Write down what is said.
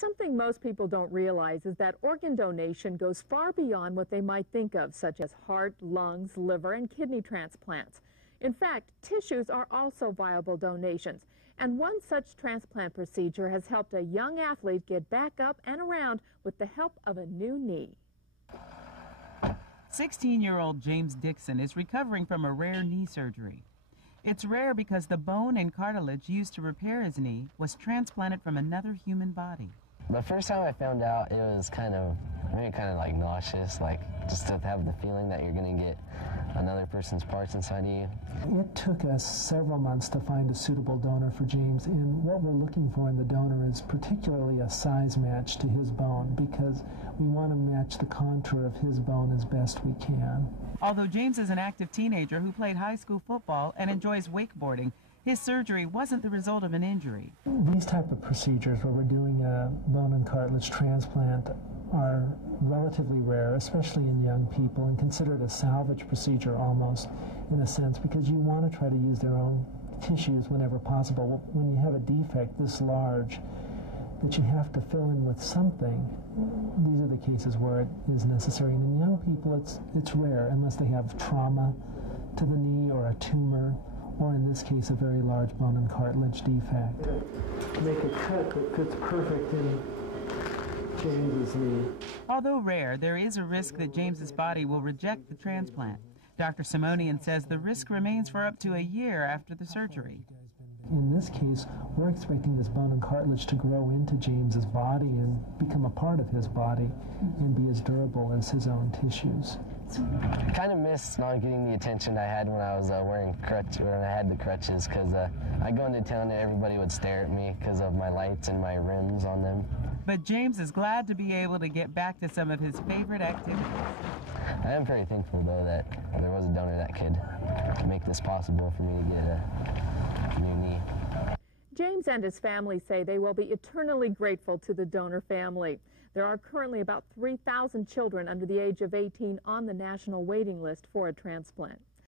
Something most people don't realize is that organ donation goes far beyond what they might think of, such as heart, lungs, liver, and kidney transplants. In fact, tissues are also viable donations, and one such transplant procedure has helped a young athlete get back up and around with the help of a new knee. 16-year-old James Dixon is recovering from a rare knee surgery. It's rare because the bone and cartilage used to repair his knee was transplanted from another human body. The first time I found out, it was kind of like nauseous, like just to have the feeling that you're going to get another person's parts inside of you. It took us several months to find a suitable donor for James, and what we're looking for in the donor is particularly a size match to his bone, because we want to match the contour of his bone as best we can. Although James is an active teenager who played high school football and enjoys wakeboarding, his surgery wasn't the result of an injury. These type of procedures where we're doing a bone and cartilage transplant are relatively rare, especially in young people, and considered a salvage procedure almost, in a sense, because you want to try to use their own tissues whenever possible. When you have a defect this large that you have to fill in with something, these are the cases where it is necessary. And in young people, it's rare, unless they have trauma to the knee or a tumor, or in this case, a very large bone and cartilage defect. Make a cut that fits perfect in James's knee. Although rare, there is a risk that James's body will reject the transplant. Dr. Simonian says the risk remains for up to a year after the surgery. In this case, we're expecting this bone and cartilage to grow into James's body and become a part of his body and be as durable as his own tissues. I kind of miss not getting the attention I had when I was wearing crutches, when I had the crutches, because I go into town and everybody would stare at me because of my lights and my rims on them. But James is glad to be able to get back to some of his favorite activities. I am very thankful, though, that there was a donor that could make this possible for me to get a new knee. James and his family say they will be eternally grateful to the donor family. There are currently about 3,000 children under the age of 18 on the national waiting list for a transplant.